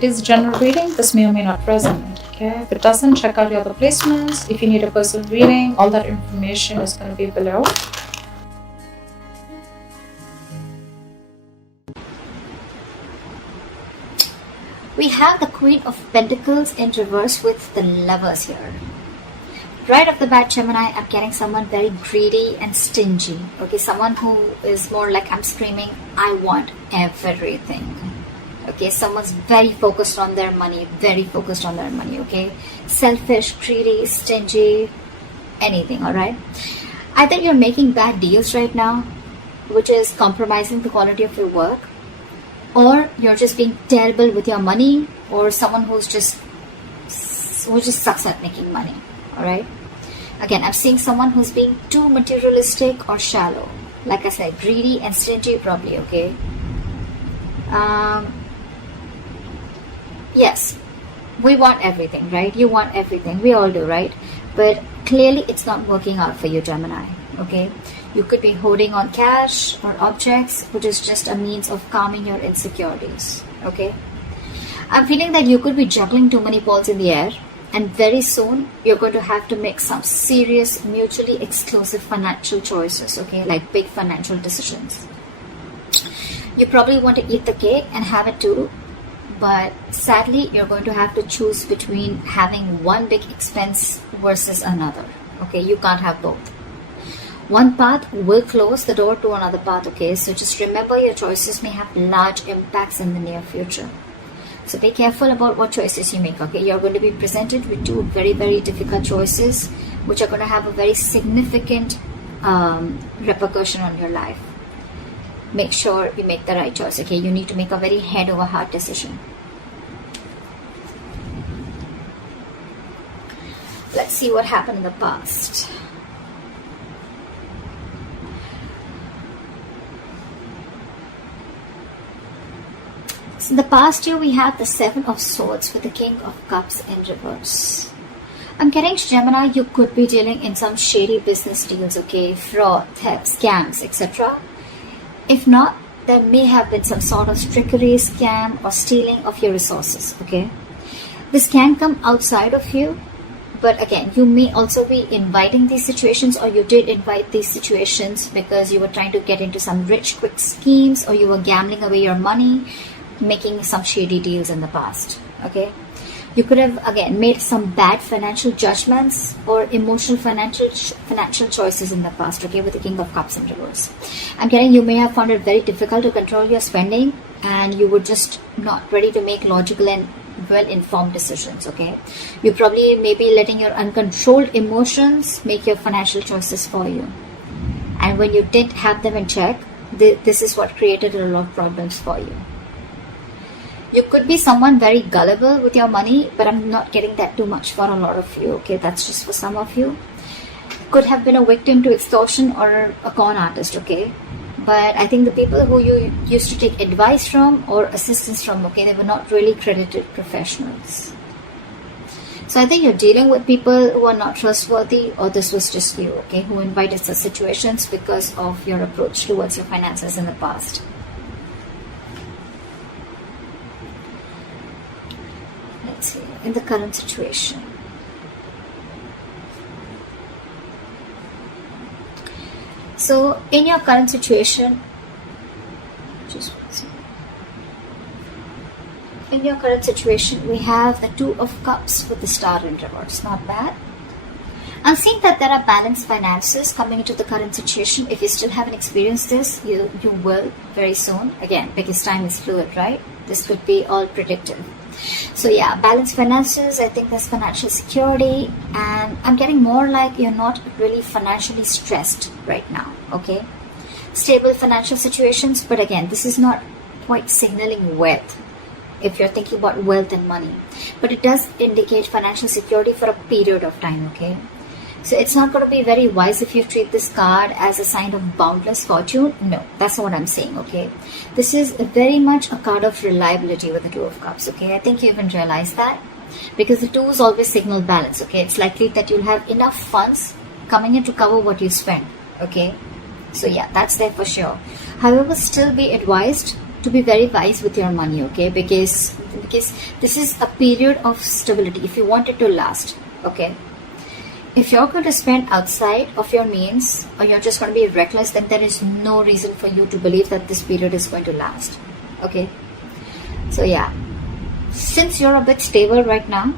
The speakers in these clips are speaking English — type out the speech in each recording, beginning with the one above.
it is general reading. This may or may not resonate. Okay, if it doesn't, check out your other placements. If you need a personal reading, all that information is going to be below. We have the Queen of Pentacles in reverse with the Lovers here. Right off the bat, Gemini, I'm getting someone very greedy and stingy. Okay, someone who is more like, I'm screaming, I want everything. Okay, someone's very focused on their money, okay? Selfish, greedy, stingy, anything, alright? Either you're making bad deals right now, which is compromising the quality of your work, or you're just being terrible with your money, or someone who just sucks at making money. Alright, again, I'm seeing someone who's being too materialistic or shallow. Like I said, greedy and stingy probably. Okay, yes, we want everything, right? You want everything, we all do, right? But clearly it's not working out for you, Gemini. Okay, you could be holding on cash or objects, which is just a means of calming your insecurities. Okay, I'm feeling that you could be juggling too many balls in the air, and very soon you're going to have to make some serious, mutually exclusive financial choices. Okay, like big financial decisions. You probably want to eat the cake and have it too, but sadly you're going to have to choose between having one big expense versus another. Okay, you can't have both. One path will close the door to another path. Okay, so just remember, your choices may have large impacts in the near future. So be careful about what choices you make. Okay, you're going to be presented with two very, very difficult choices, which are going to have a very significant repercussion on your life. Make sure you make the right choice. Okay, you need to make a very head over heart decision. Let's see what happened in the past. In the past year, we have the Seven of Swords with the King of Cups in reverse. I'm getting, Gemini, you could be dealing in some shady business deals, okay, fraud, theft, scams, etc. If not, there may have been some sort of trickery, scam, or stealing of your resources, okay. This can come outside of you, but again, you may also be inviting these situations, or you did invite these situations because you were trying to get into some rich, quick schemes, or you were gambling away your money, making some shady deals in the past. Okay, you could have again made some bad financial judgments or emotional financial choices in the past. Okay, with the King of Cups in reverse, I'm getting you may have found it very difficult to control your spending, and you were just not ready to make logical and well-informed decisions. Okay, you probably may be letting your uncontrolled emotions make your financial choices for you, and when you didn't have them in check, this is what created a lot of problems for you. You could be someone very gullible with your money, but I'm not getting that too much for a lot of you. Okay, that's just for some of you. Could have been a victim to extortion or a con artist. Okay, but I think the people who you used to take advice from or assistance from, okay, they were not really credited professionals. So I think you're dealing with people who are not trustworthy, or this was just you, okay, who invited such situations because of your approach towards your finances in the past. In the current situation, so in your current situation, we have the Two of Cups with the Star in reverse. Not bad. I'm seeing that there are balanced finances coming into the current situation. If you still haven't experienced this, you will very soon. Again, because time is fluid, right? This could be all predictive. So yeah, balanced finances, I think there's financial security, and I'm getting more like you're not really financially stressed right now, okay? Stable financial situations, but again, this is not quite signaling wealth if you're thinking about wealth and money, but it does indicate financial security for a period of time, okay? So it's not going to be very wise if you treat this card as a sign of boundless fortune. No, that's not what I'm saying, okay? This is very much a card of reliability with the Two of Cups, okay? I think you even realize that, because the twos always signal balance, okay? It's likely that you'll have enough funds coming in to cover what you spend, okay? So yeah, that's there for sure. However, still be advised to be very wise with your money, okay? Because this is a period of stability if you want it to last, okay? If you're going to spend outside of your means, or you're just going to be reckless, then there is no reason for you to believe that this period is going to last, okay? So yeah, since you're a bit stable right now,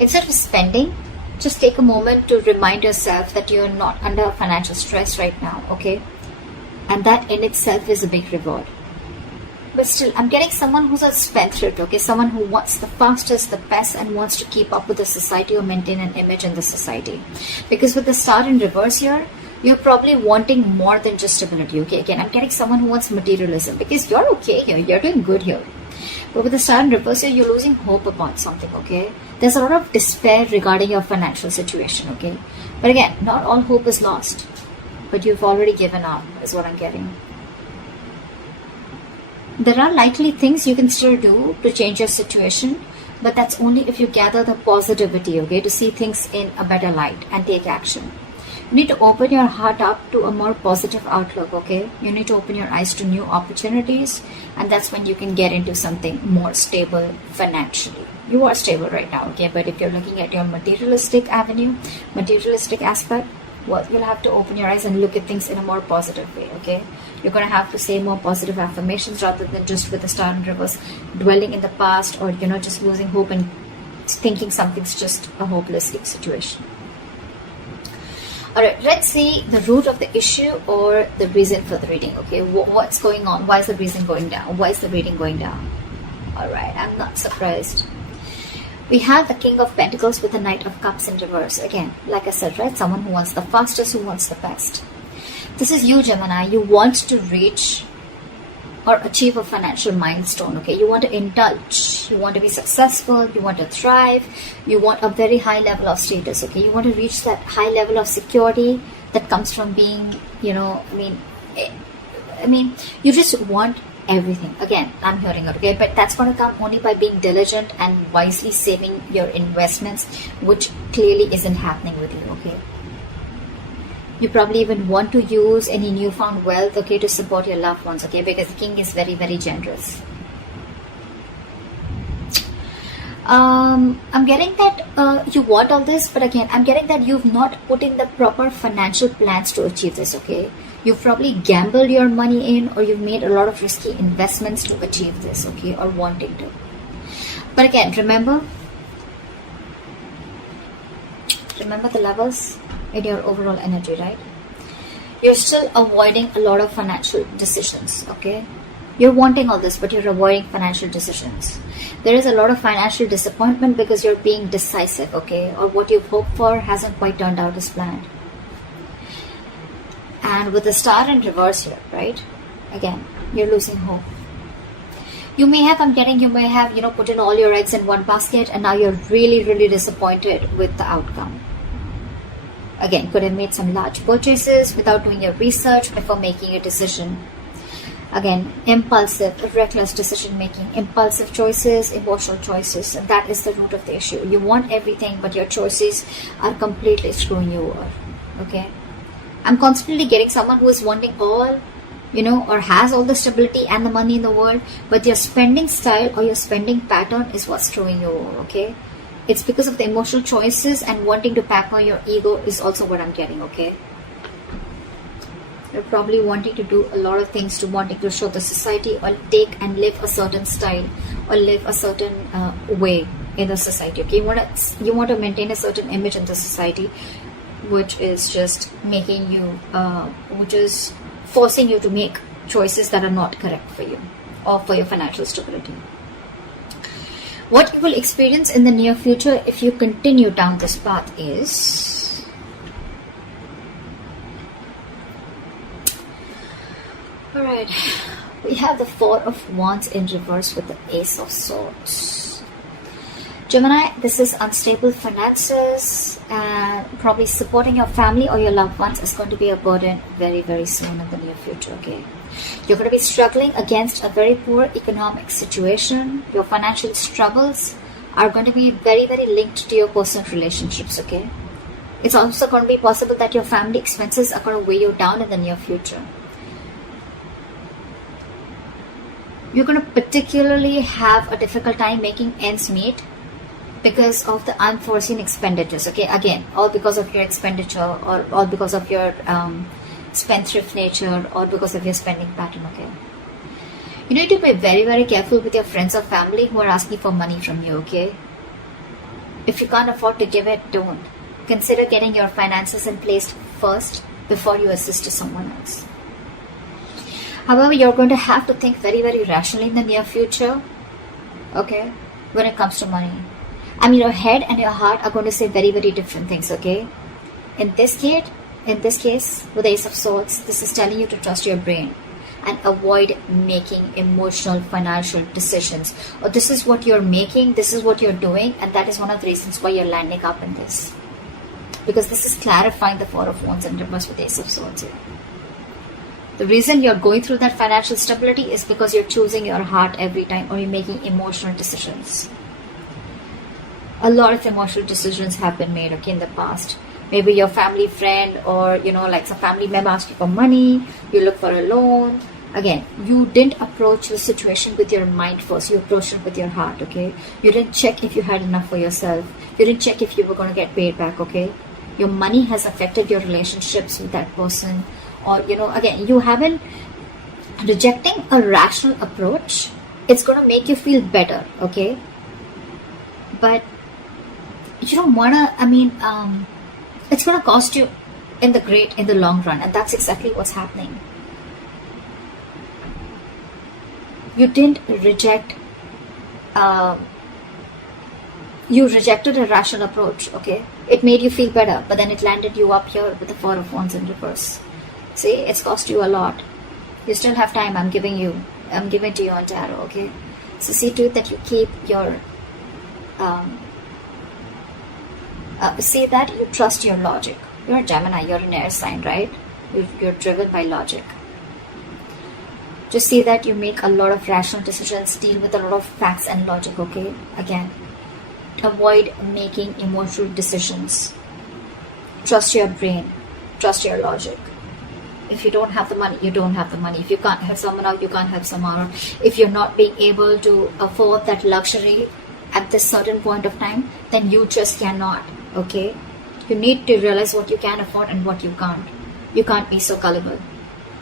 instead of spending, just take a moment to remind yourself that you're not under financial stress right now, okay? And that in itself is a big reward. But still, I'm getting someone who's a spendthrift, okay? Someone who wants the fastest, the best, and wants to keep up with the society or maintain an image in the society. Because with the star in reverse here, you're probably wanting more than just stability, okay? Again, I'm getting someone who wants materialism, because you're okay here, you're doing good here. But with the star in reverse here, you're losing hope about something, okay? There's a lot of despair regarding your financial situation, okay? But again, not all hope is lost. But you've already given up, is what I'm getting. There are likely things you can still do to change your situation, but that's only if you gather the positivity, okay, to see things in a better light and take action. You need to open your heart up to a more positive outlook, okay? You need to open your eyes to new opportunities, and that's when you can get into something more stable financially. You are stable right now, okay? But if you're looking at your materialistic avenue, materialistic aspect, well, you'll have to open your eyes and look at things in a more positive way, okay? You're going to have to say more positive affirmations rather than just with the star in reverse, dwelling in the past, or, you know, just losing hope and thinking something's just a hopeless situation. Alright, let's see the root of the issue or the reason for the reading, okay? What's going on? Why is the reason going down? Why is the reading going down? Alright, I'm not surprised. We have the King of Pentacles with the Knight of Cups in reverse. Again, like I said, right? Someone who wants the fastest, who wants the best. This is you, Gemini. You want to reach or achieve a financial milestone, okay? You want to indulge. You want to be successful. You want to thrive. You want a very high level of status, okay? You want to reach that high level of security that comes from being, you know, I mean, you just want everything. Again, I'm hearing it, okay? But that's going to come only by being diligent and wisely saving your investments, which clearly isn't happening with you, okay? You probably even want to use any newfound wealth, okay, to support your loved ones, okay? Because the king is very, very generous. I'm getting that you want all this, but again, I'm getting that you've not put in the proper financial plans to achieve this, okay? You've probably gambled your money in, or you've made a lot of risky investments to achieve this, okay, or wanting to. But again, remember the levels in your overall energy, right? You're still avoiding a lot of financial decisions, okay? You're wanting all this, but you're avoiding financial decisions. There is a lot of financial disappointment because you're being decisive, okay? Or what you've hoped for hasn't quite turned out as planned. And with the star in reverse here, right? Again, you're losing hope. You may have, you know, put in all your eggs in one basket, and now you're really, really disappointed with the outcome. Again, could have made some large purchases without doing your research before making a decision. Again, impulsive, reckless decision making, impulsive choices, emotional choices, and that is the root of the issue. You want everything, but your choices are completely screwing you over, okay? I'm constantly getting someone who is wanting all, you know, or has all the stability and the money in the world, but your spending style or your spending pattern is what's screwing you over, okay? It's because of the emotional choices and wanting to pamper your ego is also what I'm getting, okay? You're probably wanting to do a lot of things to wanting to show the society or take and live a certain style or live a certain way in the society, okay? You want to maintain a certain image in the society, which is just making you, which is forcing you to make choices that are not correct for you or for your financial stability. What you will experience in the near future if you continue down this path is alright, we have the Four of Wands in reverse with the Ace of Swords. Gemini, this is unstable finances, and probably supporting your family or your loved ones is going to be a burden very, very soon in the near future, okay? You're going to be struggling against a very poor economic situation. Your financial struggles are going to be very, very linked to your personal relationships, okay? It's also going to be possible that your family expenses are going to weigh you down in the near future. you're going to particularly have a difficult time making ends meet because of the unforeseen expenditures. Okay, again, all because of your expenditure, or all because of your spendthrift nature, or because of your spending pattern. Okay, you need to be very, very careful with your friends or family who are asking for money from you. Okay, if you can't afford to give it, don't. Consider getting your finances in place first before you assist to someone else. However, you're going to have to think very, very rationally in the near future, okay, when it comes to money. I mean, your head and your heart are going to say very, very different things, okay? In this case, with the Ace of Swords, this is telling you to trust your brain and avoid making emotional financial decisions. Or this is what you're making, this is what you're doing, and that is one of the reasons why you're landing up in this. Because this is clarifying the Four of Wands in reverse with the Ace of Swords here. The reason you're going through that financial stability is because you're choosing your heart every time, or you're making emotional decisions. A lot of emotional decisions have been made, okay, in the past. Maybe your family friend, or like some family member asks you for money, you look for a loan. Again, you didn't approach the situation with your mind first, you approached it with your heart, okay? You didn't check if you had enough for yourself. You didn't check if you were going to get paid back, okay? Your money has affected your relationships with that person. Or, again, you haven't rejecting a rational approach. It's going to make you feel better, okay? But you don't want to, it's going to cost you in the long run. And that's exactly what's happening. You didn't reject, you rejected a rational approach, okay? It made you feel better, but then it landed you up here with the Four of Wands in reverse. See, it's cost you a lot. You still have time. I'm giving to you on tarot, okay? So see to it that you keep your, see that you trust your logic. You're a Gemini, you're an air sign, right? You're driven by logic. Just see that you make a lot of rational decisions, deal with a lot of facts and logic, okay? Again, avoid making emotional decisions. Trust your brain. Trust your logic. If you don't have the money, you don't have the money. If you can't help someone out, you can't help someone out. If you're not being able to afford that luxury at this certain point of time, then you just cannot, okay? You need to realize what you can afford and what you can't. You can't be so gullible,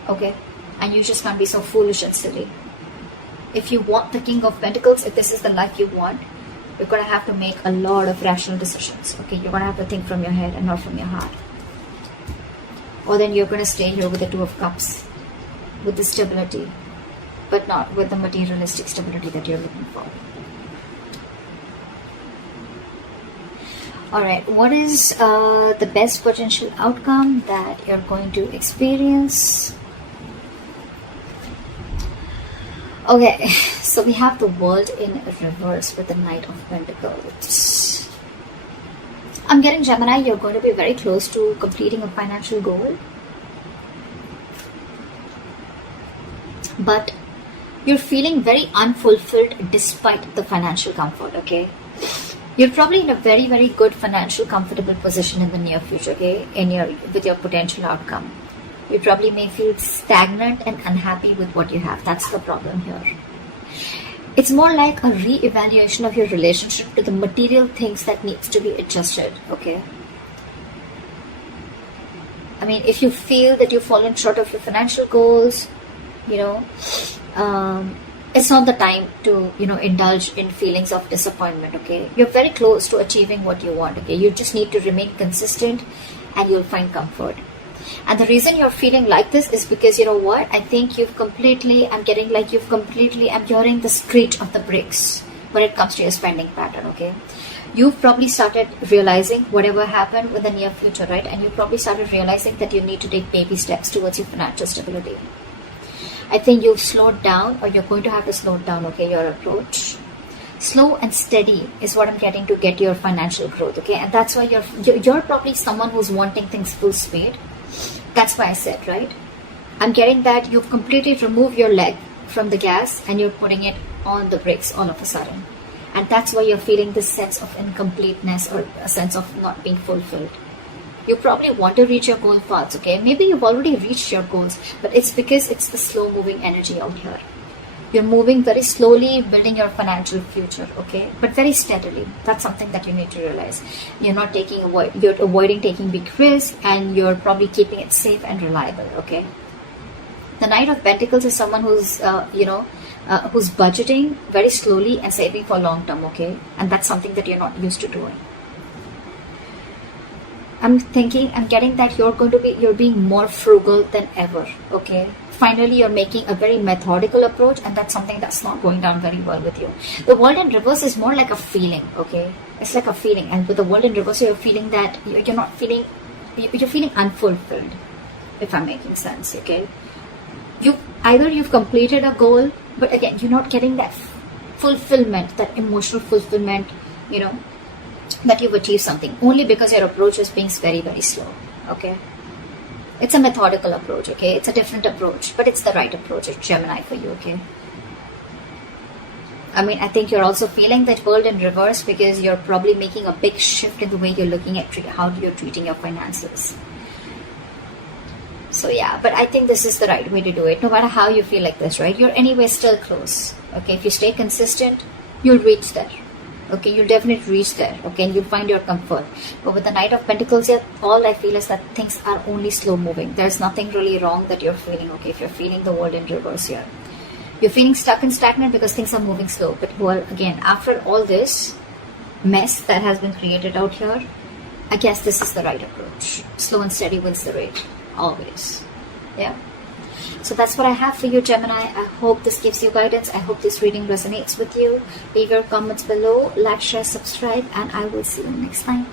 okay? And you just can't be so foolish and silly. If you want the King of Pentacles, if this is the life you want, you're going to have to make a lot of rational decisions, okay? You're going to have to think from your head and not from your heart. Or then you're going to stay here with the Two of Cups, with the stability, but not with the materialistic stability that you're looking for. Alright, what is the best potential outcome that you're going to experience? Okay, so we have the World in reverse with the Knight of Pentacles. I'm getting, Gemini, you're going to be very close to completing a financial goal. But you're feeling very unfulfilled despite the financial comfort, okay? You're probably in a very, very good financial comfortable position in the near future, okay? With your potential outcome. You probably may feel stagnant and unhappy with what you have. That's the problem here. It's more like a re-evaluation of your relationship to the material things that needs to be adjusted, okay? I mean, if you feel that you've fallen short of your financial goals, it's not the time to, indulge in feelings of disappointment, okay? You're very close to achieving what you want, okay? You just need to remain consistent and you'll find comfort. And the reason you're feeling like this is because, you know what? I think I'm hearing the screech of the bricks when it comes to your spending pattern, okay? You've probably started realizing whatever happened in the near future, right? And you probably started realizing that you need to take baby steps towards your financial stability. I think you've slowed down, or you're going to have to slow down, okay, your approach. Slow and steady is what I'm getting to get your financial growth, okay? And that's why you're probably someone who's wanting things full speed. That's why I said, right? I'm getting that you've completely removed your leg from the gas and you're putting it on the brakes all of a sudden. And that's why you're feeling this sense of incompleteness or a sense of not being fulfilled. You probably want to reach your goal fast, okay? Maybe you've already reached your goals, but it's because it's the slow moving energy out here. You're moving very slowly, building your financial future, okay? But very steadily. That's something that you need to realize. You're avoiding taking big risks, and you're probably keeping it safe and reliable, okay? The Knight of Pentacles is someone who's, who's budgeting very slowly and saving for long term, okay? And that's something that you're not used to doing. I'm getting that you're being more frugal than ever, okay? Finally, you're making a very methodical approach, and that's something that's not going down very well with you. The World in Reverse is more like a feeling, okay? It's like a feeling, and with the World in Reverse, you're feeling that you're feeling unfulfilled, if I'm making sense, okay? You've completed a goal, but again, you're not getting that fulfillment, that emotional fulfillment, that you've achieved something, only because your approach is being very, very slow, okay? It's a methodical approach, okay? It's a different approach, but it's the right approach. It's Gemini for you, okay? I think you're also feeling that World in Reverse because you're probably making a big shift in the way you're looking at how you're treating your finances. So yeah, but I think this is the right way to do it. No matter how you feel like this, right? You're anyway still close, okay? If you stay consistent, you'll reach there. Okay, you'll definitely reach there, okay, and you'll find your comfort. But with the Knight of Pentacles here, all I feel is that things are only slow moving. There's nothing really wrong that you're feeling, okay, if you're feeling the World in Reverse here. You're feeling stuck and stagnant because things are moving slow. But well, again, after all this mess that has been created out here, I guess this is the right approach. Slow and steady wins the race, always. Yeah. So that's what I have for you, Gemini. I hope this gives you guidance. I hope this reading resonates with you. Leave your comments below, like, share, subscribe, and I will see you next time.